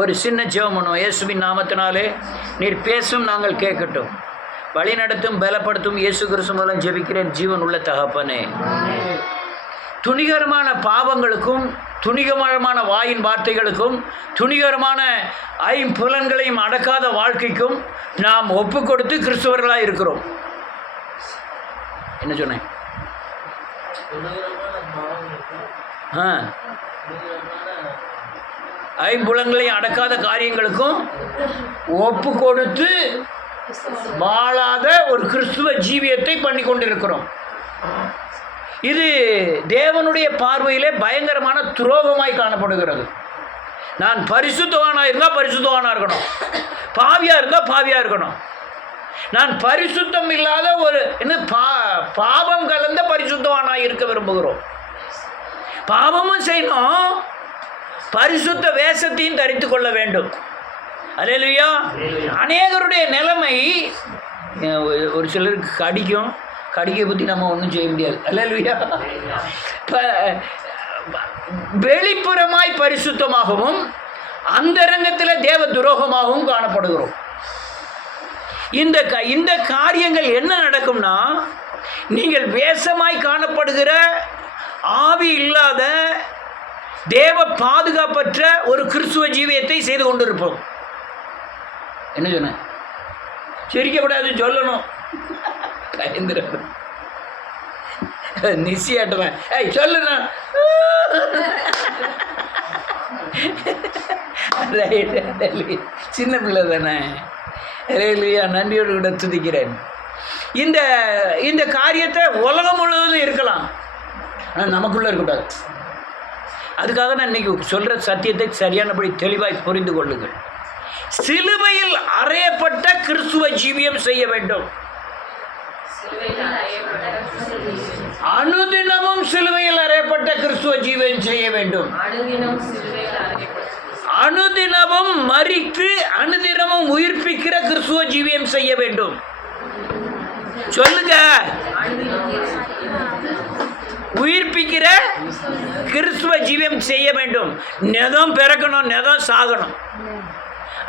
ஒரு சின்ன ஜெபம் பண்ணுவோம். இயேசுவின் நாமத்தினாலே நீர் பேசும், நாங்கள் கேட்கட்டும். வழி நடத்தும், பலப்படுத்தும். இயேசு கிறிஸ்து மூலம் ஜெபிக்கிறேன் ஜீவன் உள்ள தகப்பனே. துணிகரமான பாவங்களுக்கும், துணிகரமான வாயின் வார்த்தைகளுக்கும், துணிகரமான ஐம்புலன்களையும் அடக்காத வாழ்க்கைக்கும் நாம் ஒப்பு கொடுத்து கிறிஸ்தவர்களாக இருக்கிறோம். என்ன சொன்னேன்? ஐம்புலன்களையும் அடக்காத காரியங்களுக்கும் ஒப்பு கொடுத்து வாழாத ஒரு கிறிஸ்துவ ஜீவியத்தை பண்ணி கொண்டிருக்கிறோம். இது தேவனுடைய பார்வையிலே பயங்கரமான துரோகமாய் காணப்படுகிறது. நான் பரிசுத்தவானாக இருந்தால் பரிசுத்தவானாக இருக்கணும், பாவியாக இருந்தால் பாவியாக இருக்கணும். நான் பரிசுத்தம் இல்லாத ஒரு பாவம் கலந்த பரிசுத்தவானாக இருக்க விரும்புகிறோம். பாவமும் செய்யணும், பரிசுத்த வேஷத்தையும் தரித்து கொள்ள வேண்டும். அல்லேலூயா. அநேகருடைய நிலைமை, ஒரு சிலருக்கு கடிக்கை பற்றி நம்ம ஒன்றும் செய்ய முடியாது. அல்லேலூயா. வெளிப்புறமாய் பரிசுத்தமாகவும் அந்தரங்கத்தில் தேவ துரோகமாகவும் காணப்படுகிறோம். இந்த காரியங்கள் என்ன நடக்கும்னா, நீங்கள் வேஷமாய் காணப்படுகிற ஆவி இல்லாத தேவ பாதுகாப்பற்ற ஒரு கிறிஸ்துவ ஜீவியத்தை செய்து கொண்டிருப்போம். என்ன சொன்ன? சிரிக்கப்படாது, சொல்லணும். நிச்சயாட்டுவேன். சொல்லுண்ணா. சின்ன பிள்ளை தானே. இல்லையா? நன்றியோடு கூட துதிக்கிறேன். இந்த காரியத்தை உலகம் முழுவதும் இருக்கலாம், ஆனால் நமக்குள்ளே இருக்கக்கூடாது. அதுக்காக நான் இன்னைக்கு சொல்கிற சத்தியத்தை சரியானபடி தெளிவாய் புரிந்து கொள்ளுங்கள். சிலுவையில் அறையப்பட்ட கிறிஸ்துவ ஜீவியம் செய்ய வேண்டும். அனுதினமும் சிலுவையில் அறையப்பட்ட கிறிஸ்துவ ஜீவியம் செய்ய வேண்டும். அனுதினமும் மரித்து அனுதினமும் உயிர்ப்பிக்கிற கிறிஸ்துவ ஜீவியம் செய்ய வேண்டும். சொல்லுங்க. உயிர்ப்பிக்கிற கிறிஸ்துவ ஜீவியம் செய்ய வேண்டும். நெதம் பிறக்கணும், நெதம் சாகணும்.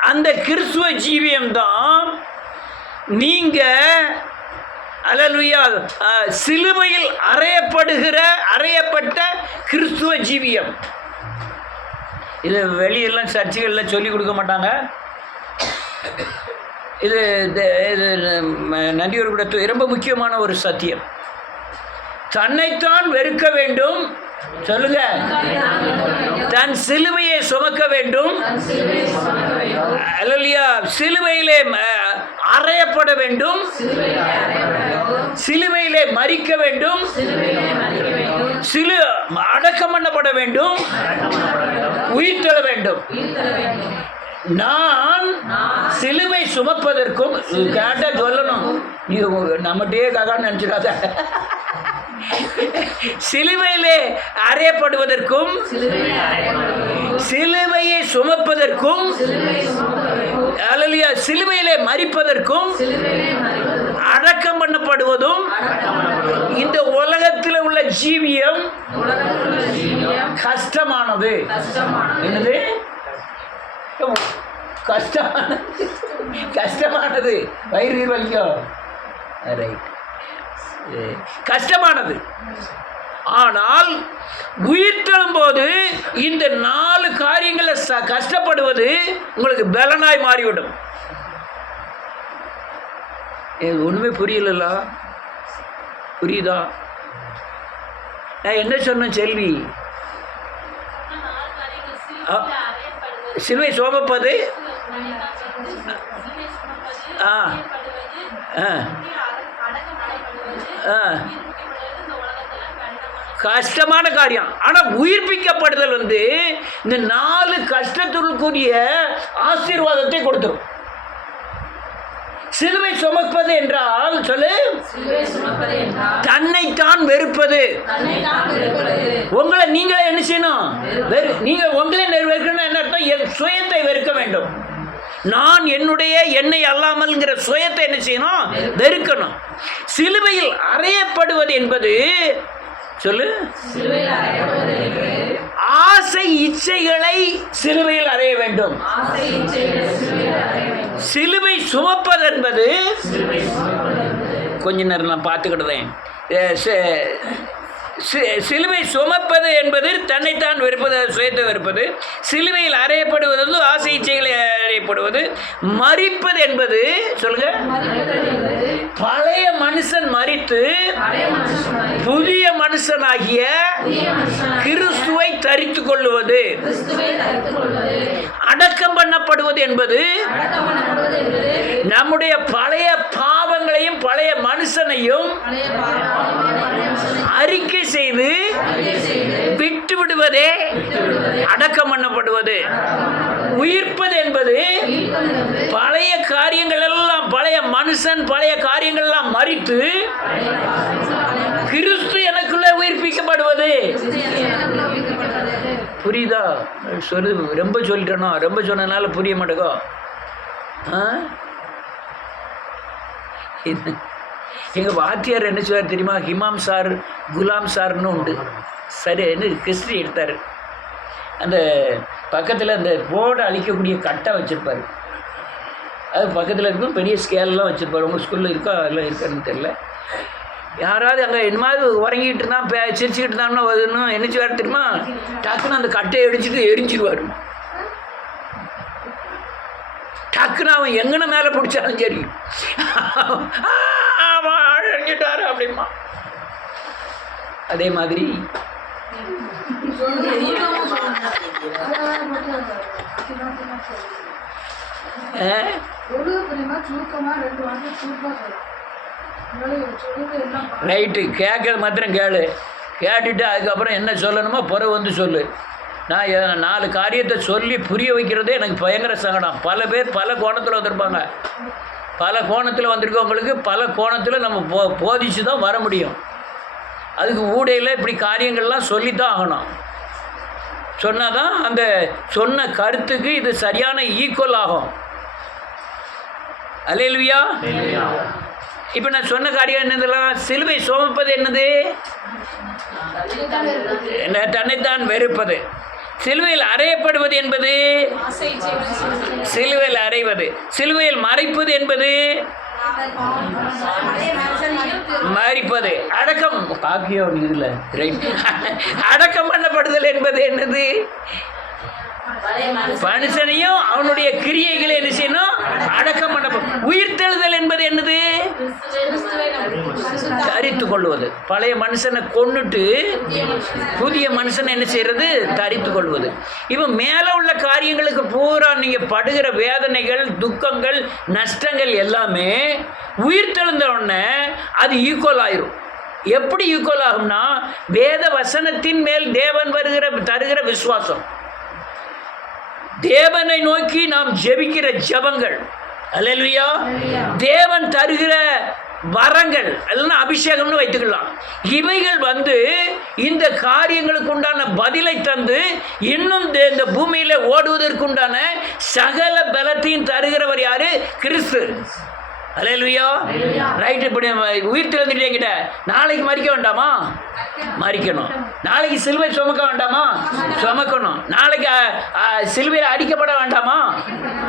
அந்த கிறிஸ்துவ ஜீவியம் தான் நீங்கள் அல்லேலூயா சிலுவையில் அறையப்பட்ட கிறிஸ்துவ ஜீவியம். இது வெளியெல்லாம் சர்ச்சுகளில் சொல்லிக் கொடுக்க மாட்டாங்க. இது நன்றியோடு கூட ரொம்ப முக்கியமான ஒரு சத்தியம். தன்னைத்தான் வெறுக்க வேண்டும். சொல்லுங்க. தன் சிலுவையை சுமக்க வேண்டும். அல்லேலூயா. சிலுவையிலே அறையப்பட வேண்டும். சிலுவையிலே மரிக்க வேண்டும். அடக்கம் பண்ணப்பட வேண்டும். உயிர்த்தெழ வேண்டும். நான் சிலுவை சுமப்பதற்கும் கேட்ட சொல்லணும். நீ நம்மகிட்டே காக்கான்னு நினச்சிடாத. சிலுவையிலே அறையப்படுவதற்கும், சிலுவையை சுமப்பதற்கும், அல்லேலூயா, சிலுவையிலே மரிப்பதற்கும், அடக்கம் பண்ணப்படுவதும் இந்த உலகத்தில் உள்ள ஜீவியம் கஷ்டமானது. என்னது? கஷ்டமானது. வயிறு வலிக்கும். ரைட். கஷ்டமானது. ஆனால் உயிர்த்தெழும் போது இந்த 4 காரியங்களை கஷ்டப்படுவது உங்களுக்கு பலனாய் மாறிவிடும். ஒன்றுமே புரியல. புரியுதா? நான் என்ன சொன்னேன் செல்வி? சிலுவை சுமப்பது, கஷ்டமான காரியம். ஆனால் உயிர்ப்பிக்கப்படுதல் இந்த 4 கஷ்டத்திற்குரிய ஆசீர்வாதத்தை கொடுத்துரும். சிலுவை சுமப்பது என்றால் சொல்லு, தன்னைத்தான் வெறுப்பது. உங்களை நீங்களே என்ன செய்யணும்? நீங்கள் உங்களே வெறுக்கணும். என்ன அர்த்தம்? என் சுயத்தை வெறுக்க வேண்டும். நான் என்னை அல்லாமல்ங்கிற சுயத்தை என்ன செய்யணும்? வெறுக்கணும். சிலுவையில் அறையப்படுவது என்பது சொல்லு, ஆசை இச்சைகளை சிலுவையில் அறைய வேண்டும். சிலுவை சுமப்பது என்பது கொஞ்ச நேரம் நான் பார்த்துக்கிட்டேன். சிலுவை சுமப்பது என்பது தன்னைத்தான் வெறுப்பது, சுயத்தை வெறுப்பது. சிலுவையில் அறையப்படுவது வந்து ஆசை இச்சைகளை அறையப்படுவது. மரிப்பது என்பது சொல்லுங்க, பழைய மனுஷன் மரித்து புதிய மனுஷனாகிய கிறிஸ்துவை தரித்து கொள்ளுவது. அடக்கம் பண்ணப்படுவது என்பது நம்முடைய பழைய பாவங்களையும் பழைய மனுஷனையும் அறிக்கை செய்து விட்டு விடுவதே அடக்கம் பண்ணப்படுவது. உயிர்ப்பது என்பது பழைய காரியங்கள் எல்லாம், பழைய மனுஷன் பழைய காரியங்கள் எல்லாம் மரித்து கிறிஸ்து எனக்குள்ளே உயிர்ப்பிக்கப்படுவது. புரியுதா? சொல்லு, ரொம்ப சொல்லிட்டனோ? ரொம்ப சொன்னதுனால புரிய மாட்டேங்கோ. எங்கள் வாத்தியார் என்ன சொல்வார் தெரியுமா? ஹிமாம் சார், குலாம் சார்னு உண்டு. சரி, என்ன ஹிஸ்ட்ரி எடுத்தார். அந்த பக்கத்தில் அந்த போர்டை அழிக்கக்கூடிய கட்டை வச்சுருப்பார். அது பக்கத்தில் இருக்கும் பெரிய ஸ்கேல்லாம் வச்சுருப்பார். உங்கள் ஸ்கூலில் இருக்கா எல்லாம் இருக்கான்னு தெரியல. யாராவது அங்கே என்ன மாதிரி உறங்கிட்டு இருந்தான், சிரிச்சுக்கிட்டு இருந்தாங்கன்னா வருதுன்னு என்ன செய்வார் தெரியுமா? டக்குன்னு அந்த கட்டையை அடிச்சுட்டு எரிஞ்சிடுவார். டக்குன்னு அவன் எங்கன மேலே பிடிச்சாலும் சரி அழிஞ்சிட்டாரு அப்படிமா. அதே மாதிரி ரைட்டு, கேட்கறது மாத்திரம் கேளு. கேட்டுட்டு அதுக்கப்புறம் என்ன சொல்லணுமோ பிறகு வந்து சொல்லு. நான் 4 காரியத்தை சொல்லி புரிய வைக்கிறதே எனக்கு பயங்கர சங்கடம். பல பேர் பல கோணத்தில் வந்திருப்பாங்க. பல கோணத்தில் வந்திருக்கவங்களுக்கு பல கோணத்தில் நம்ம போதிச்சு தான் வர முடியும். அதுக்கு ஊடையில் இப்படி காரியங்கள்லாம் சொல்லித்தான் ஆகணும். சொன்னால் தான் அந்த சொன்ன கருத்துக்கு இது சரியான ஈக்குவல் ஆகும். அல்லேலூயா. இப்போ நான் சொன்ன காரியம் என்னதெல்லாம்? சிலுவை சுமப்பது என்னது? தன்னைத்தான் வெறுப்பது. சிலுவையில் அறையப்படுவது என்பது சிலுவையில் அறைவது. சிலுவையில் மறைப்பது என்பது மறிப்பது. அடக்கம் பாக்கியம் இதில் ரைட். அடக்கம் பண்ணப்படுதல் என்பது என்னது? மனுஷனையும் அவனுடைய கிரியைகளை என்ன செய்யணும்? அடக்கம் பண்ண. உயிர்த்தெழுதல் என்பது என்னது? தரித்து கொள்வது. பழைய மனுஷனை கொன்னுட்டு புதிய மனுஷனை என்ன செய்யறது? தரித்து கொள்வது. இவன் மேலே உள்ள காரியங்களுக்கு பூரா நீங்கள் படுகிற வேதனைகள், துக்கங்கள், நஷ்டங்கள் எல்லாமே உயிர்த்தெழுந்த உடனே அது ஈக்குவல் ஆயிரும். எப்படி ஈக்குவல் ஆகும்னா, வேத வசனத்தின் மேல் தேவன் தருகிற விசுவாசம், தேவனை நோக்கி நாம் ஜெபிக்கிற ஜெபங்கள், அல்லேலூயா, தேவன் தருகிற வரங்கள் எல்லாம் அபிஷேகம்னு வைத்துக்கலாம். இவைகள் வந்து இந்த காரியங்களுக்கு உண்டான பதிலை தந்து இன்னும் இந்த பூமியில ஓடுவதற்குண்டான சகல பலத்தையும் தருகிறவர் யாரு? கிறிஸ்து. அல்லேலூயா. ரைட். இப்படி உயிர் திறந்துட்டேங்கிட்ட நாளைக்கு மறிக்க வேண்டாமா? மறிக்கணும். நாளைக்கு சிலுவை சுமக்க வேண்டாமா? சுமக்கணும். நாளைக்கு சிலுவையில் அடிக்கப்பட வேண்டாமா?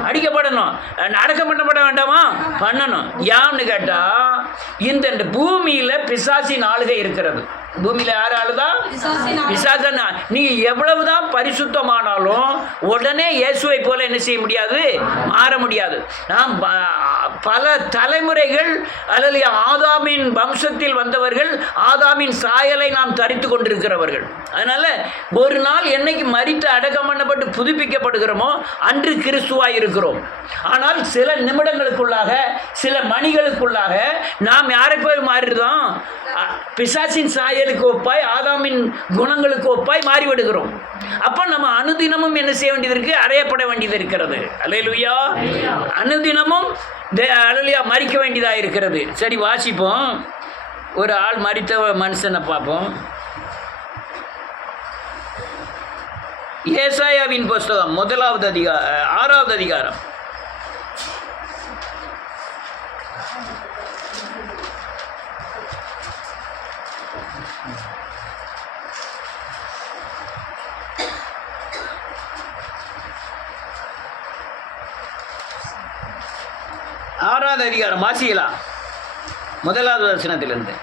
அடிக்கப்படணும். அடக்கம் பண்ணப்பட வேண்டாமா? பண்ணணும். யான்னு கேட்டா, இந்த பூமியில பிசாசின் ஆளுகை இருக்கிறது. பூமியில யார் ஆளுதா? பிசாசனா. நீங்க எவ்வளவுதான் பரிசுத்தமானாலும் உடனே இயேசுவை போல என்ன செய்ய முடியாது? மாற முடியாது. நாம் பல தலைமுறைகள் அல்லது ஆதாமின் வம்சத்தில் வந்தவர்கள், ஆதாமின் சாயலை நாம் தரித்து கொண்டிருக்கிறவர்கள். அதனால ஒரு நாள் என்னைக்கு மரித்து அடக்கம் பண்ணப்பட்டு புதுப்பிக்கப்படுகிறோமோ அன்று கிறிஸ்துவாய் இருக்கிறோம். ஆனால் சில நிமிடங்களுக்குள்ளாக, சில மணிகளுக்குள்ளாக நாம் யாரை போய் மாறிடுறோம்? பிசாசின் சாயலுக்கு ஒப்பாய், ஆதாமின் குணங்களுக்கு ஒப்பாய் மாறிவிடுகிறோம். அப்போ நம்ம அனுதினமும் என்ன செய்ய வேண்டியது இருக்கு? அறையப்பட வேண்டியது இருக்கிறது. அல்லேலூயா. அனுதினமும் அல்லேலூயா மறிக்க வேண்டியதாக இருக்கிறது. சரி, வாசிப்போம். ஒரு ஆள் மரித்த மனுஷனை பார்ப்போம். ஏசாயாவின் புஸ்தகம் 6வது அதிகாரம். 6வது அதிகாரம் வாசிக்கலாம், 1வது வசனத்திலிருந்து.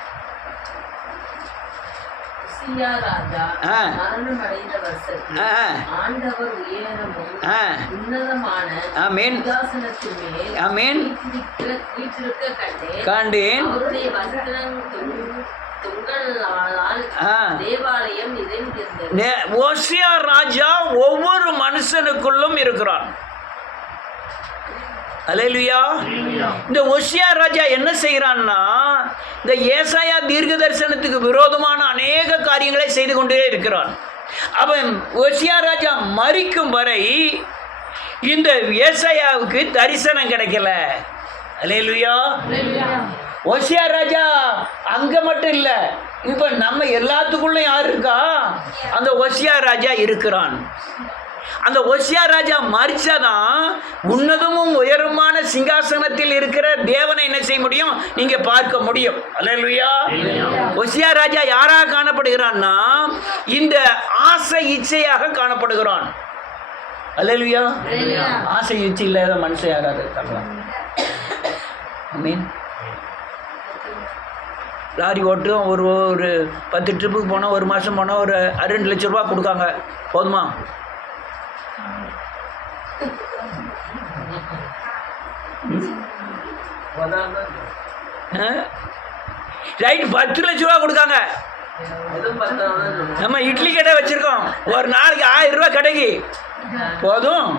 கண்டேன். ஓசியா ராஜா ஒவ்வொரு மனுஷனுக்குள்ளும் இருக்கிறான். அல்லேலூயா. இந்த ஓசியா ராஜா என்ன செய்கிறான்னா, இந்த ஏசாயா தீர்க்க தரிசனத்துக்கு விரோதமான அநேக காரியங்களை செய்து கொண்டே இருக்கிறான். அவன் ஓசியா ராஜா மரிக்கும் வரை இந்த ஏசாயாவுக்கு தரிசனம் கிடைக்கல. அல்லேலூயா. ஓசியா ராஜா அங்க மட்டும் இல்ல, இப்ப நம்ம எல்லாத்துக்குள்ள யார் இருக்கா? அந்த ஓசியா ராஜா இருக்கிறான். அந்த ஓசியா ராஜா மரிச்சாதான் உன்னதமும் உயரமான சிங்காசனத்தில் இருக்கிற தேவனை என்ன செய்ய முடியும்? நீங்க பார்க்க முடியும். அல்லேலூயா. ஓசியா ராஜா யாராக காணப்படுகிறான்னா, இந்த ஆசை இச்சையாக காணப்படுகிறான். அல்லேலூயா. ஆசை இச்சை இல்லாத மனுஷன் யாராவது இருக்காங்களா? ஆமென். லாரி ஓட்டும், ஒரு 10 ட்ரிப்புக்கு போனால், ஒரு மாதம் போனால் ஒரு 2 லட்ச ரூபா கொடுக்காங்க. போதுமா? ரைட், 10 லட்ச ரூபா கொடுக்காங்க. நம்ம இட்லி கடை வச்சிருக்கோம், ஒரு நாளைக்கு 1000 ரூபா கடைக்கு போதும்.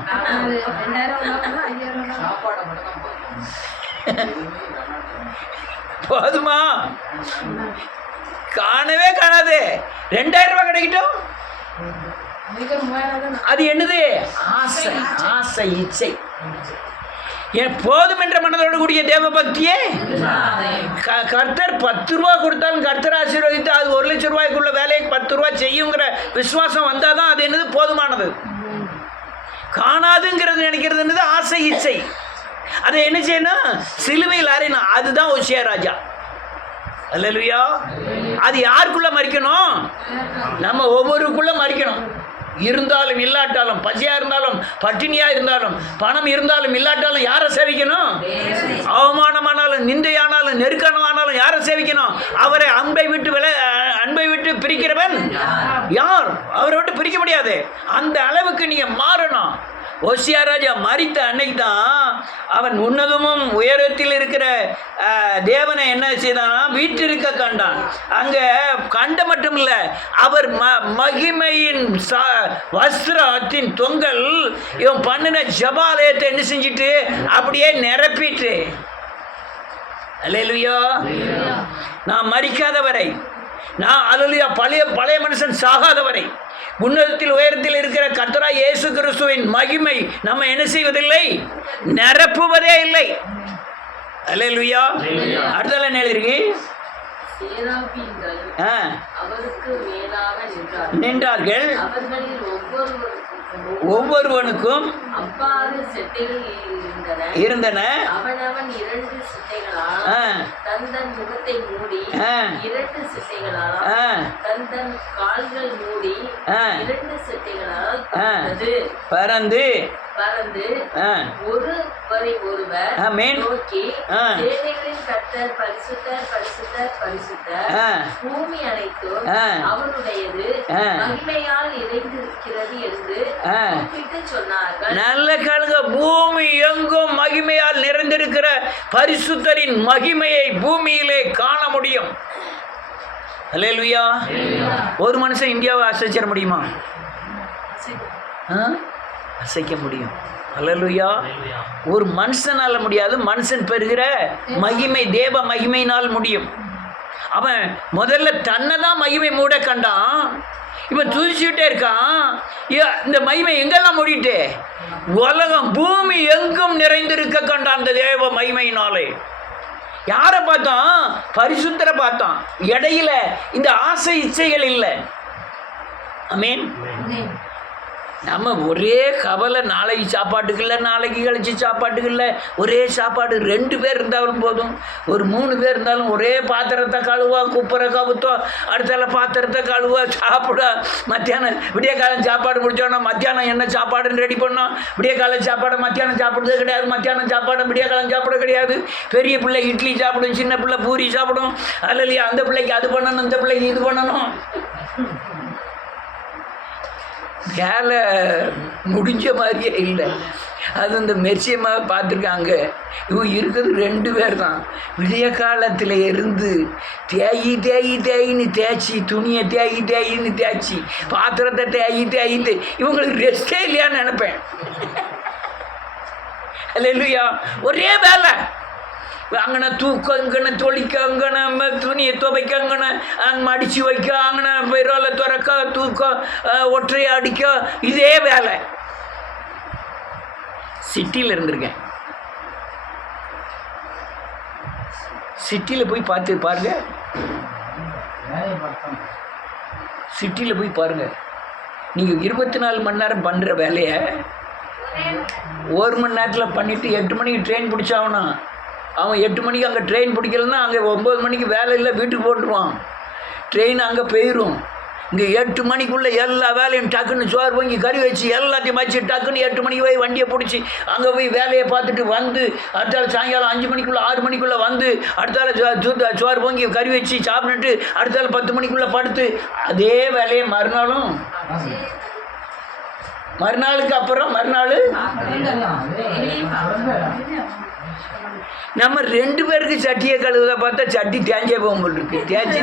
போதுமா? காணவே காணாது. 2000 ரூபாய் கிடைக்கட்டும். அது என்னது? ஆசை, ஆசை இச்சை. ஏன் போதும் என்ற மனதோடு கூடிய தேவ பக்தியே. கர்த்தர் 10 ரூபா கொடுத்தாலும் கர்த்தர் ஆசீர்வதித்து அது 1 லட்சம் ரூபாய்க்குள்ள வேலையை 10 ரூபா செய்யுங்கிற விசுவாசம் வந்தாதான் அது என்னது? போதுமானது. காணாதுங்கிறது நினைக்கிறது என்னது? ஆசை இச்சை. அதை என்ன செய்யணும்? சிலுவையில் அறையணும். அதுதான் ஓசியா ராஜா. அல்லேலூயா. அது யாருக்குள்ள மறிக்கணும்? நம்ம ஒவ்வொருக்குள்ள மறிக்கணும். இருந்தாலும் இல்லாட்டாலும், பசியா இருந்தாலும் பட்டினியா இருந்தாலும், பணம் இருந்தாலும் இல்லாட்டாலும் யாரை சேவிக்கணும்? அவமானமானாலும் நிந்தையானாலும் நெருக்கமானாலும் யாரை சேவிக்கணும்? அவரை அன்பை விட்டு பிரிக்கிறவன் யார்? அவரை விட்டு பிரிக்க முடியாது. அந்த அளவுக்கு நீங்க மாறணும். ஓசியா ராஜா மரித்த அன்னைக்கு தான் அவன் உன்னதமும் உயரத்தில் இருக்கிற தேவனை என்ன செய்தானா? வீற்றிருக்க கண்டான். அங்க கண்ட மட்டும் இல்ல, அவர் மகிமையின் வஸ்திரத்தின் தொங்கல் இவன் பண்ணின ஜபாலயத்தை என்ன செஞ்சிட்டு அப்படியே நிரப்பிட்டு. அல்லேலூயா. நான் மரிக்காதவரை, நான் அல்லேலூயா பழைய மனுஷன் சாகாதவரை உன்னதத்தில் உயரத்தில் இருக்கிற கர்த்தராகிய இயேசு கிறிஸ்துவின் மகிமை நம்ம என்ன செய்வதில்லை? நிரப்புவதே இல்லை. அல்லேலூயா. அடுத்தல என்ன எழுதிருக்கு? நின்றார்கள். ஒவ்வொருவனுக்கும் இருந்தன. அவனவன் 2 சிட்டைகளால் தந்தன் முகத்தை மூடி, 2 சிட்டைகளால் தந்தன் கால்கள் மூடி, 2 சிட்டைகளால் பறந்து ஒருவரை ஒருவர் நோக்கி, சேனைகளின் கர்த்தர் பரிசுத்தர் பரிசுத்தர் பரிசுத்தர், பூமி அனைத்தும் அவருடையது, மகிமையால் நிறைந்திருக்கிறது என்று கூப்பிட்டு சொன்னார்கள். நல்ல காலங்க. பூமி எங்கும் மகிமையால் நிறைந்திருக்கிற பரிசுத்தரின் மகிமையை பூமியிலே காண முடியும். அல்லேலூயா. ஒரு மனுஷன் இந்தியாவை அசைச்சிட முடியுமா? அசைக்க முடியும். அல்லேலூயா. ஒரு மனுஷனால முடியாது, மனுஷன் பெறுகிற மகிமை தேவ மகிமையினால் முடியும். அவன் முதல்ல தன்னை தான் மகிமை மூட கண்டான், இவன் துதிச்சுக்கிட்டே இருக்கான். இந்த மகிமை எங்கெல்லாம் மூடிட்டு? உலகம் பூமி எங்கும் நிறைந்திருக்க கண்டான் அந்த தேவ மகிமையினாலே. யாரை பார்த்தான்? பரிசுத்தரை பார்த்தான். இடையில இந்த ஆசை இச்சைகள் இல்லை. ஆமென். நம்ம ஒரே கவலை, நாளைக்கு சாப்பாட்டுக்கு இல்லை, நாளைக்கு கழிச்சு சாப்பாட்டுக்கு இல்லை, ஒரே சாப்பாடு. 2 பேர் இருந்தாலும் போதும், ஒரு 3 பேர் இருந்தாலும் ஒரே பாத்திரத்தை கழுவா, குப்பரை கவுத்தோம், அடுத்தால பாத்திரத்தை கழுவா, சாப்பிட. மத்தியானம் விடிய காலம் சாப்பாடு முடிச்சோன்னா மத்தியானம் என்ன சாப்பாடுன்னு ரெடி பண்ணோம். விடிய காலம் சாப்பாடு மத்தியானம் சாப்பிட்றது கிடையாது, மத்தியானம் சாப்பாடு விடிய காலம் சாப்பிட கிடையாது. பெரிய பிள்ளை இட்லி சாப்பிடும், சின்ன பிள்ளை பூரி சாப்பிடும். அதில் இல்லையா அந்த பிள்ளைக்கு அது பண்ணணும், இந்த பிள்ளைக்கு இது பண்ணணும். வேலை முடிஞ்ச மாதிரியே இல்லை. அது இந்த மெர்சியமாக பார்த்துருக்காங்க. இவங்க இருக்கிறது 2 பேர் தான். விடிய காலத்தில் இருந்து தேயின்னு தேய்ச்சி, துணியை தேயின்னு தேய்ச்சி, பாத்திரத்தை தேயிட்டு இவங்களுக்கு ரெஸ்டே இல்லையான்னு நினைப்பேன். இல்லையா, ஒரே வேலை. அங்கன தூக்க, அங்கன தொளிக்க, அங்கன துணியை துவைக்க, அங்கன மடித்து வைக்க, அங்கன விரலை துறக்க, தூக்க, ஒற்றையை அடிக்க, இதே வேலை. சிட்டியில் இருந்திருக்கேன். சிட்டியில் போய் பார்த்து பாருங்க, சிட்டியில் போய் பாருங்க. நீங்கள் 24 மணி நேரம் பண்ணுற வேலையை 1 மணி நேரத்தில் பண்ணிவிட்டு 8 மணிக்கு ட்ரெயின் பிடிச்சாகணும். அவன் 8 மணிக்கு அங்கே ட்ரெயின் பிடிக்கலன்னா அங்கே 9 மணிக்கு வேலை இல்லை, வீட்டுக்கு போட்டுருவான். ட்ரெயின் அங்கே போயிடும். இங்கே 8 மணிக்குள்ளே எல்லா வேலையும் டக்குன்னு சோறு வாங்கி கறி வச்சு எல்லாத்தையும் வச்சு டக்குன்னு 8 மணிக்கு போய் வண்டியை பிடிச்சி அங்கே போய் வேலையை பார்த்துட்டு வந்து அடுத்தால சாயங்காலம் 5 மணிக்குள்ளே 6 மணிக்குள்ளே வந்து அடுத்தால சோறு வாங்கி கறி வச்சு சாப்பிட்டுட்டு அடுத்தால 10 மணிக்குள்ளே படுத்து அதே வேலையை மறுநாளுக்கு அப்புறம் மறுநாள் நம்ம 2 பேருக்கு சட்டியை கழுவுத பார்த்தா சட்டி தேஞ்சே போகும்போது இருக்கு. தேய்ச்சி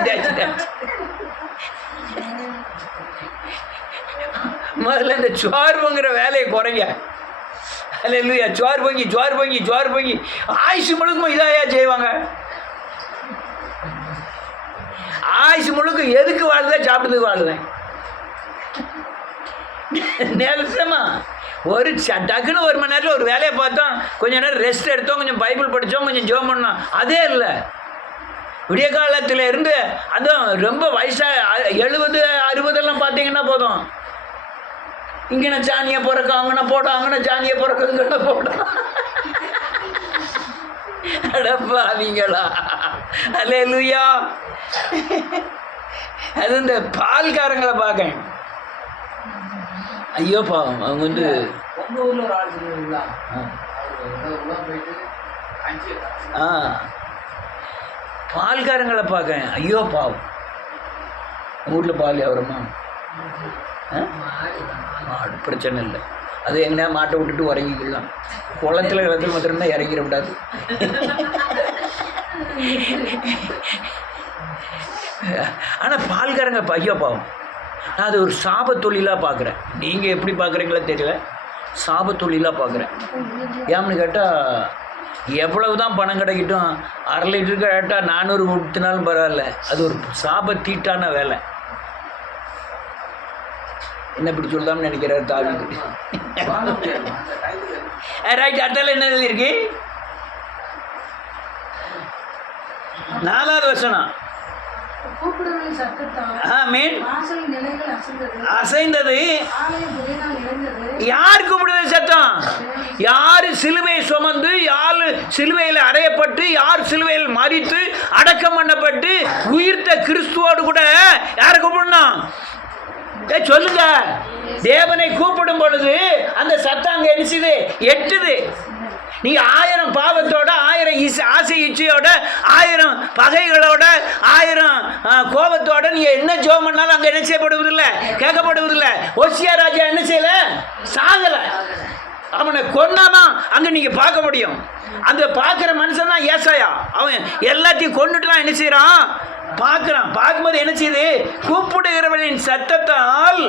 முதல்ல இந்த சோறு பொங்குற வேலையை குறைங்க. அல்லேலூயா. சோறு பொங்கி ஆயுசு முழுக்கும் இதாயா செய்வாங்க. ஆயுசு முழுக்க எதுக்கு வாழுதா? சாப்பிட்டதுக்கு வாழுதேன். நேரமா ஒரு டக்குன்னு 1 மணி நேரத்தில் ஒரு வேலையை பார்த்தோம், கொஞ்சம் நேரம் ரெஸ்ட் எடுத்தோம், கொஞ்சம் பைபிள் படித்தோம், கொஞ்சம் ஜெபம் பண்ணோம். அதே இல்லை. விடிய காலத்தில் இருந்து அதுவும் ரொம்ப வயசாக 70, 60 பார்த்தீங்கன்னா போதும், இங்கே சாணியை பிறக்க அங்கன போடும், அங்கன சாணியை பிறக்க இங்கே போடும். அடப்பாவீங்களா? அல்லேலூயா. அது இந்த பால்காரங்களை பார்க்க ஐயோ பாவம். அவங்க வந்து பால்காரங்களை பார்க்க ஐயோ பாவம். ஊரில் பால் வியாபாரமா? மாடு பிரச்சனை இல்லை, அது எங்கேயா மாட்டை விட்டுட்டு உறங்கிக்கலாம். குளத்தில் மாத்திரம்தான் இறங்கிடக்கூடாது. ஆனால் பால்காரங்க ஐயோ பாவம். நான் அது ஒரு சாப தொழிலாக பார்க்குறேன். நீங்கள் எப்படி பார்க்குறீங்களோ தெரியல, சாப தொழிலாக பார்க்குறேன். ஏன்னு கேட்டால் எவ்வளவு தான் பணம் கிடைக்கட்டும், 1/2 லிட்டருக்கு கேட்டால் 400 ஊற்றினாலும் பரவாயில்ல, அது ஒரு சாப தீட்டான வேலை. என்ன இப்படி சொல்லலாம்னு நினைக்கிறார் தாவீது. ரைட். அடுத்தால என்ன எழுதியிருக்கு? 4வது வசனம். அசைந்தது. யார் கூப்பிடுறது சத்தம்? யாரு சிலுவை சுமந்து, யார் சிலுவையில் அறையப்பட்டு, யார் சிலுவையில் மரித்து அடக்கம் பண்ணப்பட்டு உயிர்த்த கிறிஸ்துவோடு கூட யாரை கூப்பிடணும்? சொல்லுங்க. தேவனை கூப்பிடும் பொழுது அந்த சத்தம் அங்கே எரிச்சுது, எட்டுது. நீங்க 1000 பாவத்தோட, 1000 ஆசை இச்சையோட, 1000 பகைகளோட, 1000 கோபத்தோட நீங்க என்ன ஜெபம் பண்ணாலும் அங்க என்ன செய்யப்படுவதில்லை, கேட்கப்படுவதில்லை. ஓசியா ராஜா என்ன செய்யல? சாகல. அவனை கொன்னாதான் அங்க நீங்க பார்க்க முடியும். அந்த பார்க்கிற மனுஷன் தான் ஏசாயா. அவன் எல்லாத்தையும் கொண்டுட்டுலாம் என்ன செய்யறான்? பார்க்கிறான். பார்க்கும்போது என்ன செய்யுது? கூப்பிடுகிறவனின் சத்தத்தால்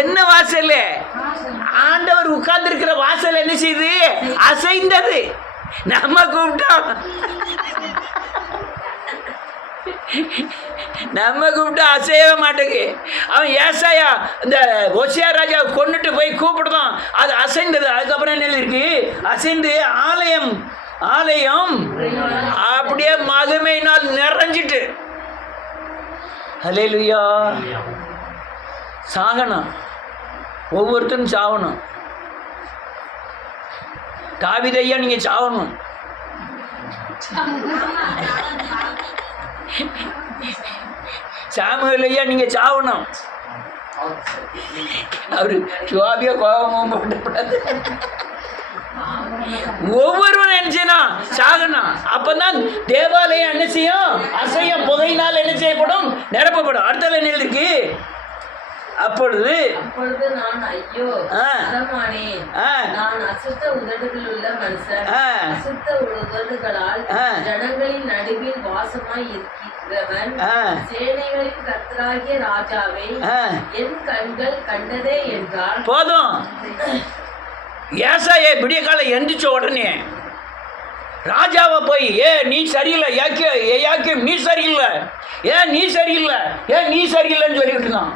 என்ன வாசல்? ஆண்டவர் உட்கார்ந்து இருக்கிற வாசல் என்ன செய்யுது? அசைந்தது. நம்ம கூப்பிட்டோம், அசையவே மாட்டேங்கு. அவன் ஏசாயா இந்த ஓசியா ராஜா கொண்டுட்டு போய் கூப்பிடுதான், அது அசைந்தது. அதுக்கப்புறம் என்ன இருக்கு? அசைந்து ஆலயம் அப்படியே மகிமையினால் நிறைஞ்சிட்டு. ஹல்லேலூயா. சாகணும், ஒவ்வொருத்தரும் சாகணும். தாவீதையா நீங்க சாகணும், சாமுவேலையா நீங்க சாகணும். அவரு சுவாபியா கோபமும் போடக்கூடாது. ஒவ்வொருவரும் என்ன செய்யணும், சாகணும். அப்பதான் தேவாலயம் என்ன செய்யும், அசையும் புகையினால் என்ன செய்யப்படும், நிரப்பப்படும். அடுத்த என்ன இருக்கு, அப்பொழுது நான் ஐயோ அறமானேன், நான் அசுத்த உதடுகளுள்ள மனுஷன், அசுத்த உதடுகளால் ஜனங்களின் நடுவில் வாசமாய் இருக்கிறவன், சேனைகளின் கர்த்தராகிய ராஜாவை என் கண்கள் கண்டதே என்றால் போதும். ஏசாயா விடிய காலம் எந்திரிச்ச உடனே ராஜாவை போய் நீ சரியில்லை, யாக்கீம் நீ சரியில்லை, நீ சரியில்லை, நீ சரியில்லைன்னு சொல்லிட்டு இருந்தான்.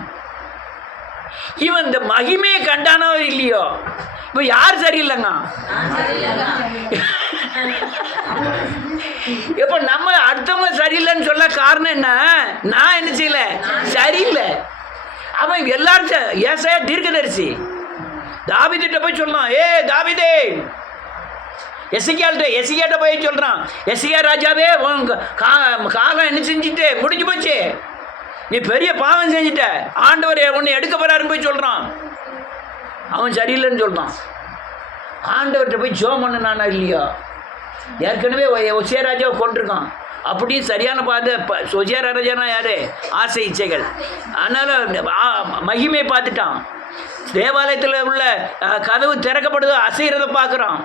இவன் இந்த மகிமையை கண்டானோ இல்லையோ, இப்ப யார் சரியில்லைங்க? இப்ப நம்ம அடுத்தவங்க சரியில்லைன்னு சொல்ல காரணம் என்ன, நான் என்ன செய்யல, சரியில்லை. அவன் எல்லாரும் ஏசாயா தீர்க்கதரிசி தாவீதுட்ட போய் சொல்றான், தாவீதே, எசேக்கியாட்ட போய் சொல்றான், எசேக்கியா ராஜாவே காலம் என்ன செஞ்சுட்டு முடிஞ்சு போச்சு, நீ பெரிய பாவம் செஞ்சிட்ட, ஆண்டவர் உன்னை எடுக்க போறாருன்னு போய் சொல்றான். அவன் சரியில்லைன்னு சொல்றான். ஆண்டவர்கிட்ட போய் ஜோம் பண்ணானா இல்லையா? ஏற்கனவே ஒசியா ராஜாவை கொண்டிருக்கான். அப்படியும் சரியான பாதை. ஒசியா ராஜானா யாரு, ஆசை இச்சைகள். அதனால மகிமையை பார்த்துட்டான். தேவாலயத்தில் உள்ள கதவு திறக்கப்படுவதை அசைகிறத பார்க்குறான்,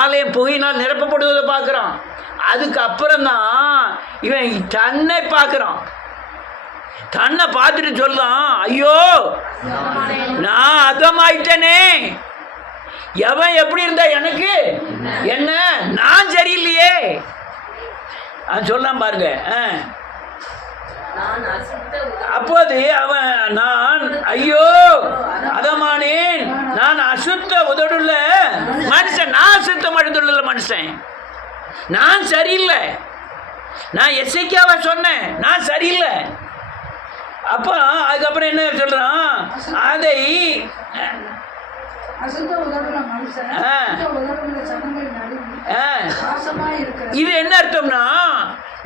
ஆலயம் புகையினால் நிரப்பப்படுவதை பார்க்குறான். அதுக்கப்புறம் தான் இவன் தன்னை பார்க்குறான். தன்னை பார்த்துட்டு சொல்லலாம், ஐயோ நான் அதமாயிட்டனே, எவன் எப்படி இருந்தா எனக்கு என்ன, நான் சரியில்லையே சொல்லலாம் பாருங்க. அப்போது அவன் நான் ஐயோ அதமானேன், நான் அசுத்த உதடுள்ள மனுஷன், நான் அசுத்த உதடுள்ள மனுஷன், நான் சரியில்லை. நான் எசேக்கியாவை சொன்னேன், நான் சரியில்லை. அப்போ அதுக்கப்புறம் என்ன சொல்றான், அதை இது என்ன அர்த்தம்னா,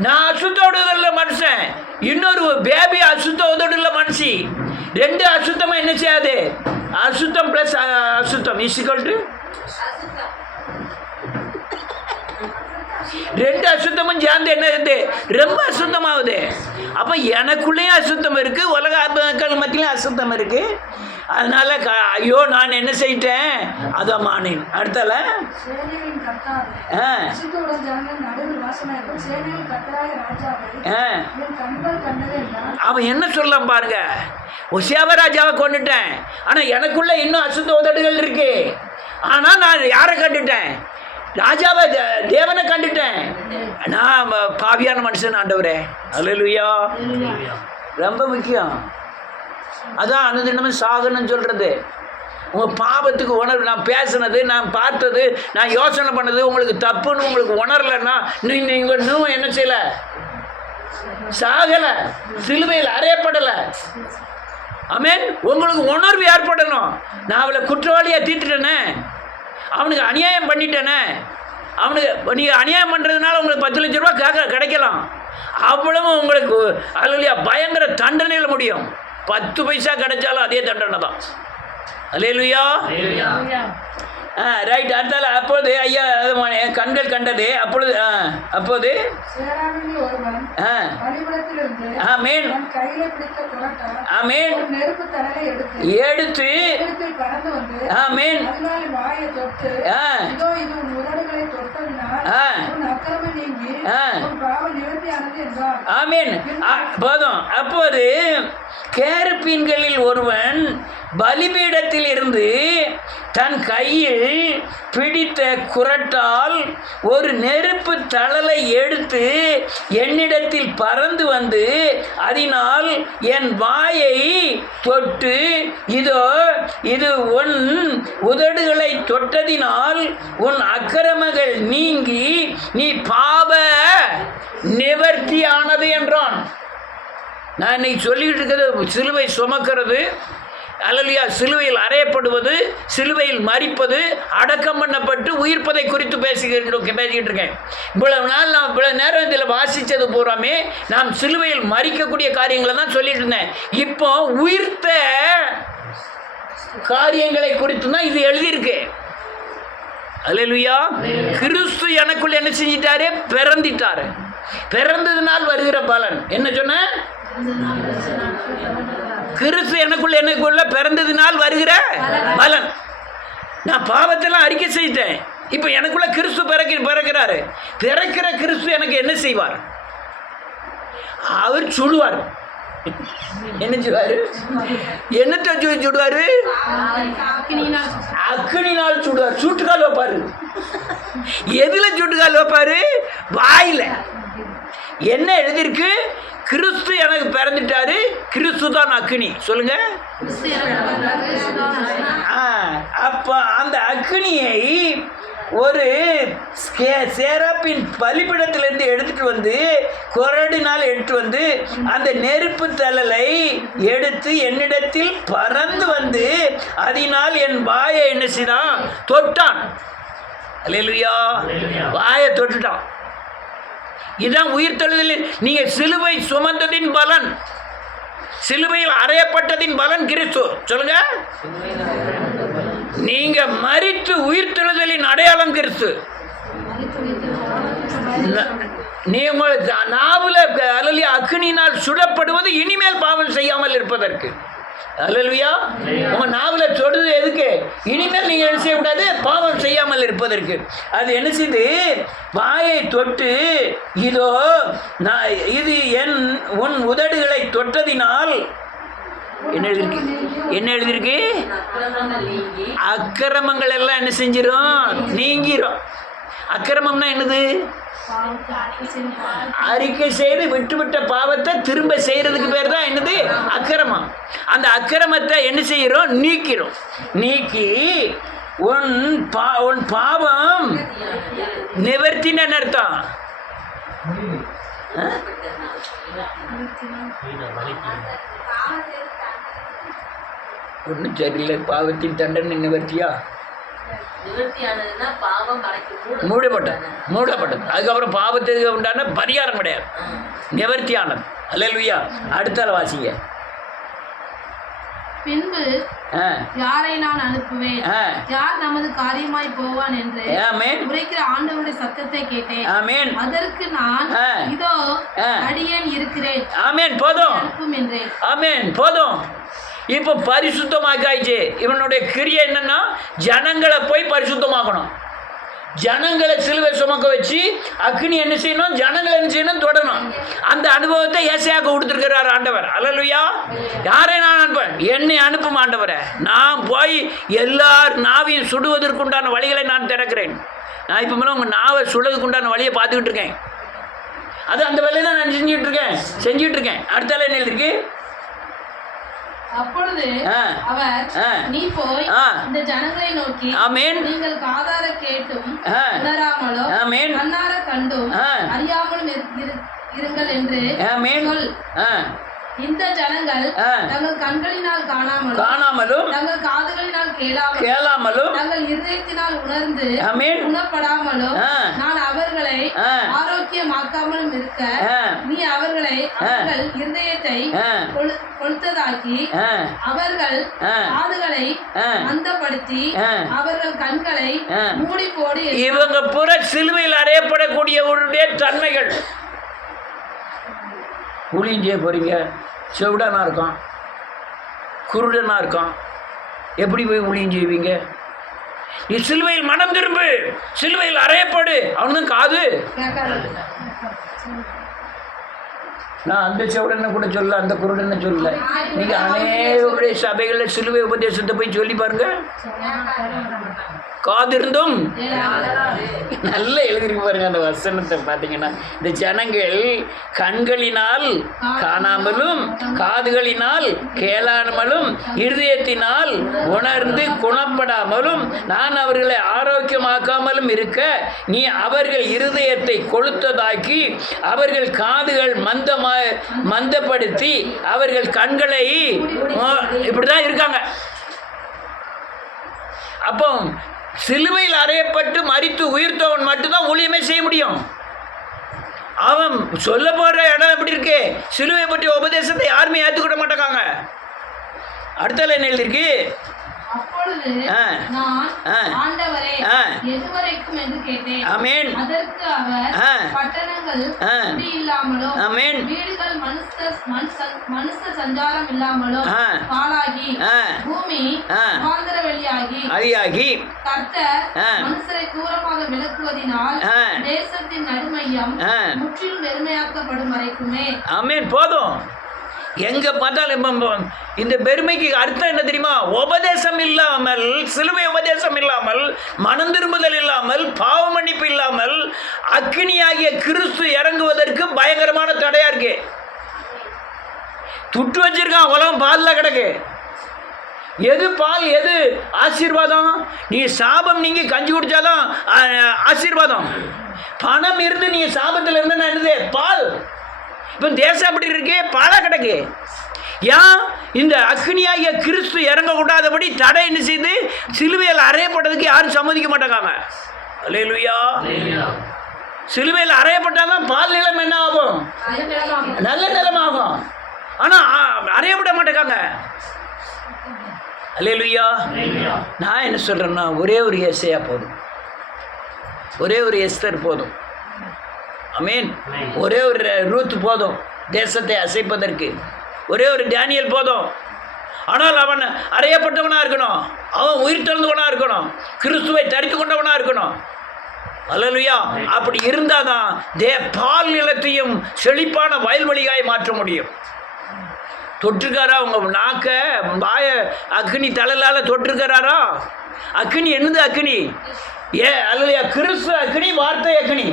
நான் அசுத்த உதடுள்ள மனுஷன், இன்னொரு பேபி அசுத்த உதடுள்ள மனுஷி, ரெண்டு அசுத்தமா என்ன செய்யாது, அசுத்தம் பிளஸ் அசுத்தம் இஸ்இக்வல் டு ரெண்டு அசுத்தமும் சேர்ந்து என்ன இருக்கு, ரொம்ப அசுத்தமாகுது. அப்போ எனக்குள்ளேயும் அசுத்தம் இருக்கு, உலக மக்கள் மத்தியிலும் அசுத்தம் இருக்கு. அதனால ஐயோ நான் என்ன செய்யிட்டேன், அதமானேன். அடுத்தல அவன் என்ன சொல்லலாம் பாருங்க, ஒசியாவ ராஜாவை கொண்டுட்டேன், ஆனா எனக்குள்ள இன்னும் அசுத்த உதடுகள் இருக்கு. ஆனா நான் யாரை கண்டுட்டேன், ராஜாவை தேவனை கண்டுட்டேன். நான் பாவியான மனுஷன் ஆண்டவரே. அல்லேலூயா. ரொம்ப முக்கியம். அதான் அனுதினமும் சாகணும்னு சொல்றது. உங்கள் பாவத்துக்கு உணர்வு, நான் பேசுனது, நான் பார்த்தது, நான் யோசனை பண்ணது உங்களுக்கு தப்புன்னு உங்களுக்கு உணரலைன்னா நீங்கள் இன்னும் என்ன செய்யலை, சாகலை, சிலுவையில் அறையப்படலை. ஆமென். உங்களுக்கு உணர்வு ஏற்படணும். நான் அவளை குற்றவாளியாக தீட்டுட்டேனே, அவனுக்கு அநியாயம் பண்ணிட்டேனே, அவனுக்கு நீங்கள் அநியாயம் பண்ணுறதுனால உங்களுக்கு 10 லட்ச ரூபா கிடைக்கலாம். அவ்வளவு உங்களுக்கு அல்லையா பயங்கர தண்டனையில் முடியும். 10 பைசா கிடைச்சாலும் அதே தண்டனை தான். அல்லேலூயா. ரைட். அடுத்தால அப்போது ஐயா கண்கள் கண்டது. அப்பொழுது அப்போது ஆமென் ஆமென் எடுத்து ஆமென் ஆமென் போதும். அப்போது கேருபீன்களில் ஒருவன் பலிபீடத்தில் இருந்து தன் கையில் பிடித்த குறட்டால் ஒரு நெருப்பு தழலை எடுத்து என்னிடத்தில் பறந்து வந்து அதனால் என் வாயை தொட்டு, இதோ இது உன் உதடுகளை தொட்டதினால் உன் அக்கிரமங்கள் நீங்கி நீ பாவ நிவர்த்தியானது என்றான். நான் இன்னைக்கு சொல்லிக்கிட்டு இருக்கிறது சிலுவை சுமக்கிறது, அல்லேலூயா, சிலுவையில் அறையப்படுவது, சிலுவையில் மரிப்பது, அடக்கம் பண்ணப்பட்டு உயிர்ப்பதை குறித்து பேசிக்கிட்டு இருக்கேன். இவ்வளவு நாள் நான் இவ்வளவு நேரம் இதில் வாசித்தது பூராமே நாம் சிலுவையில் மரிக்கக்கூடிய காரியங்களை தான் சொல்லிட்டு இருந்தேன். இப்போ உயிர்த்த காரியங்களை குறித்து தான் இது எழுதியிருக்கு. அல்லேலூயா. கிறிஸ்து எனக்குள்ள என்ன செஞ்சிட்டாரு? பிறந்திட்டாரு. பிறந்ததுனால் வருகிற பலன் என்ன சொன்ன? கிறிஸ்து எனக்குள்ள பிறந்ததுனால் வருகிற பலன். நான் பாவத்தெல்லாம் அறிக்கை செய்தேன். இப்போ எனக்குள்ள கிறிஸ்து பிறக்கிறாரு. பிறக்கிற கிறிஸ்து எனக்கு என்ன செய்வார்? அவர் சுடுவார். என்ன செய்வாரு? என்னத்தை சுடுவாரு? அக்கினினால் சுடுவார். சூட்டுக்கால் வைப்பாரு. எதுல சூட்டுக்கால் வைப்பாரு? வாயில. என்ன எழுதியிருக்கு? கிறிஸ்து எனக்கு பிறந்துட்டாரு, கிறிஸ்து தான் அக்கினி. சொல்லுங்க. அப்ப அந்த அக்கினியை ஒரு சேராப்பின் பலிபிடத்திலிருந்து எடுத்துட்டு வந்து கொரடினால் எடுத்து வந்து அந்த நெருப்பு தழலை எடுத்து என்னிடத்தில் பறந்து வந்து அதனால் என் வாயை என்ன செய்தான்? தொட்டான். அல்லேலூயா. வாயை தொட்டுட்டான். இதுதான் உயிர்த்தெழுதலில் நீங்க சிலுவை சுமந்ததின் பலன், சிலுவையில் அறையப்பட்டதின் பலன் கிறிஸ்து. சொல்லுங்க. நீங்க மரித்து உயிர்த்தெழுதலின் அடையாளம் கிறிஸ்து. நீங்க நாவுல அல்லேலூயா அக்கினியினால் சுடப்படுவது இனிமேல் பாவம் செய்யாமல் இருப்பதற்கு. அல்லேலூயா. உங்க நாவுல தொடுது எதுக்கு? இனிமேல் நீங்க என்ன செய்யக்கூடாது? பாவம் செய்யாமல் இருப்பதற்கு. அது என்ன செய்து? வாயை தொட்டு இதோ இது உன் உதடுகளை தொட்டதினால் என்ன எழுதிருக்கு? அக்கிரமங்கள் எல்லாம் என்ன செஞ்சிரும்? நீங்கிரும். அக்கிரமம்னா என்னது? அறிக்கை செய்து விட்டுவிட்ட பாவத்தை திரும்ப செய்யறதுக்கு பேர் தான் என்னது? அக்கிரமம். அந்த அக்கிரமத்தை என்ன செய்யறோம்? நீக்கிறோம். நீக்கி உன் பாவம் நிவர்த்தின்னு அர்த்தம். ஒன்றும் சரியில்லை. பாவத்தின் தண்டனை நிவர்த்தியா? மூடப்பட்டது. அதுக்கப்புறம் பாவத்துக்கு உண்டான பரிகாரம் கிடையாது, நிவர்த்தியானது. அல்லேலூயா. அடுத்த வாசிங்க. பின்பு யாரை நான் அனுப்புவேன்? யார் நமது காரியமாய் போவான் என்று உரைக்கிற ஆண்டவருடைய சத்தத்தை கேட்டேன். அதற்கு நான் இதோ அடியேன் இருக்கிறேன். ஆமென். போதும். அனுப்பும் என்றேன். ஆமென். போதும். இப்போ பரிசுத்தமாக்காயிச்சு. இவனுடைய கிரியை என்னன்னா ஜனங்களை போய் பரிசுத்தமாக்கணும். ஜனங்களை சிலுவை சுமக்க வச்சு அக்னி என்ன செய்யணும்? ஜனங்களை என்ன செய்யணும்? தொடணும். அந்த அனுபவத்தை ஏசாயாக்கு கொடுத்துருக்கிறார் ஆண்டவர். அல்லேலூயா. யாரை நான் அனுப்பேன்? என்னை அனுப்பும் ஆண்டவரை. நான் போய் எல்லார் நாவையும் சுடுவதற்குண்டான வழிகளை நான் திறக்கிறேன். நான் இப்போ மேலே உங்கள் நாவை சுடுவதற்குண்டான வழியை பார்த்துக்கிட்டு இருக்கேன். அது அந்த வேலையை தான் நான் செஞ்சுட்டு இருக்கேன். அடுத்தால என்ன இருக்கு? அப்பொழுது அவர் நீ போய் இந்த ஜனங்களை நோக்கி நீங்கள் காதார கேட்டும் உணராமலோ கண்ணார கண்டும் அறியாமலும் இருங்கள் என்று சொல். இந்த ஜனங்கள் தங்கள் கண்களினால் காணாமலும் தங்கள் காதுகளினால் கேளாமலும் தங்கள் இருதயத்தினால் உணர்ந்து குணப்படாமலும் நான் அவர்களை ஆரோக்கியமாக்காமலும் இருக்க நீ அவர்களை அவர்கள் இருதயத்தை கொளுத்ததாக்கி அவர்கள் காதுகளை மந்தப்படுத்தி அவர்கள் கண்களை மூடி போடு. இவங்க புற சிலுவையில் அறையப்படக்கூடியவருடைய தன்மைகள். ஊழியம் செய்ய போறீங்க, செவிடனா இருக்கான், குருடனா இருக்கான், எப்படி போய் ஊழியம் செய்வீங்க? நீ சிலுவையில் மனம் திரும்பு, சிலுவையில் அறையப்படு. அவனும் காது. நான் அந்த செவிடனை கூட சொல்ல, அந்த குருடனை சொல்ல. நீங்க அநேகருடைய சபைகளில் சிலுவை உபதேசத்தை போய் சொல்லி பாருங்க. காதிருந்தும் நல்லா எழுதிருக்கு பாருங்க அந்த வசனத்தை பார்த்தீங்கன்னா, இந்த ஜனங்கள் கண்களினால் காணாமலும் காதுகளினால் கேளாமலும் இருதயத்தினால் உணர்ந்து குணப்படாமலும் நான் அவர்களை ஆரோக்கியமாக்காமலும் இருக்க நீ அவர்கள் இருதயத்தை கொளுத்ததாக்கி அவர்கள் காதுகள் மந்தப்படுத்தி அவர்கள் கண்களை இப்படிதான் இருக்காங்க. அப்போ சிலுவையில் அறையப்பட்டு மரித்து உயிர்த்தவன் மட்டும்தான் ஊழியமே செய்ய முடியும். அவன் சொல்ல போற இடம் எப்படி இருக்கு? சிலுவை பற்றி உபதேசத்தை யாருமே ஏற்றுக்கிட மாட்டாங்க. அடுத்த லைன் எழுதிருக்கு, அப்பொழுது நான் ஆண்டவரே எதுவரைக்கும் என்று கேட்டேன். ஆமென். அதற்கு அவர் பட்டணங்கள் குடியில்லாமலும் வீடுகள் மனுஷ சஞ்சாரம் இல்லாமலும் பாழாகி பூமி வாந்தர வெளியாகி கர்த்தர் மனுஷரை தூரமாக விலக்குவதினால் தேசத்தின் நடுமையம் முற்றிலும் வெறுமையாக்கப்படும் வரைக்குமே. ஆமென். போதும். எங்க பார்த்தாலும் இந்த பெருமைக்கு அர்த்தம் என்ன தெரியுமா? உபதேசம் இல்லாமல், சிலுவை உபதேசம் இல்லாமல், மனம் திரும்புதல் இல்லாமல், பாவ மன்னிப்பு இல்லாமல் அக்கினியாகிய கிறிஸ்து இறங்குவதற்கு பயங்கரமான தடையா இருக்கு. துட்டு வச்சிருக்கான் உலகம், பால்ல கிடக்கு. எது பால் எது ஆசீர்வாதம்? நீ சாபம் நீங்க கஞ்சி குடிச்சாதான் ஆசீர்வாதம். பணம் இருந்து நீங்க சாபத்தில் இருந்து என்னது? பால். இப்போ தேசம் அப்படி இருக்கே, பாலா கிடக்கு. ஏன்? இந்த அக்னியாகிய கிறிஸ்து இறங்கக்கூடாதபடி தடை என்ன செய்து சிலுவையில் அறையப்பட்டதுக்கு யாரும் சம்மதிக்க மாட்டாங்க. அல்லேலூயா. சிலுவையில் அறையப்பட்டாதான் பால் நிலம் என்ன ஆகும்? நல்ல நிலம் ஆகும். ஆனால் அறையப்பட மாட்டேங்காங்க. அல்லேலூயா. நான் என்ன சொல்கிறேன்னா, ஒரே ஒரு ஏசையா போதும், ஒரே ஒரு எஸ்தர் போதும். ஆமென். ஒரே ஒரு ரூத் போதும் தேசத்தை அசைப்பதற்கு. ஒரே ஒரு தானியேல் போதும். ஆனால் அவன் அறையப்பட்டவனாக இருக்கணும், அவன் உயிர் தெழுந்தவனாக இருக்கணும், கிறிஸ்துவை தரித்து கொண்டவனாக இருக்கணும். அல்லேலூயா. அப்படி இருந்தால் தான் பால் நிலத்தையும் செழிப்பான வயல்வெளியாய் மாற்ற முடியும். தொற்றுக்காரா உங்கள் நாக்க வாய அக்னி தலையிலால் தொற்றுக்கிறாரா? அக்னி என்னது? அக்னி அல்லையா? கிறிஸ்து அக்னி, வார்த்தை அக்னி.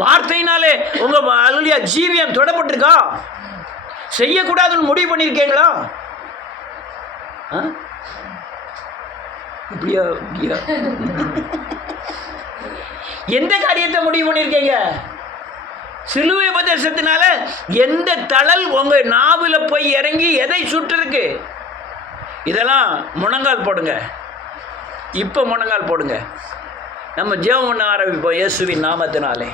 வார்த்தையினாலே உங்க அல்லையா ஜீவியம் தொடப்பட்டிருக்கா? செய்யக்கூடாதுன்னு முடிவு பண்ணியிருக்கீங்களா? இப்படியா? எந்த காரியத்தை முடிவு பண்ணியிருக்கீங்க? சிலுவை உபதேசத்தினால எந்த தழல் உங்க நாவில் போய் இறங்கி எதை சுற்றிருக்கு? இதெல்லாம் முழங்கால் போடுங்க. இப்போ முழங்கால் போடுங்க. நம்ம ஜெபம் பண்ண ஆரம்பிப்போம் இயேசுவின் நாமத்தினாலே.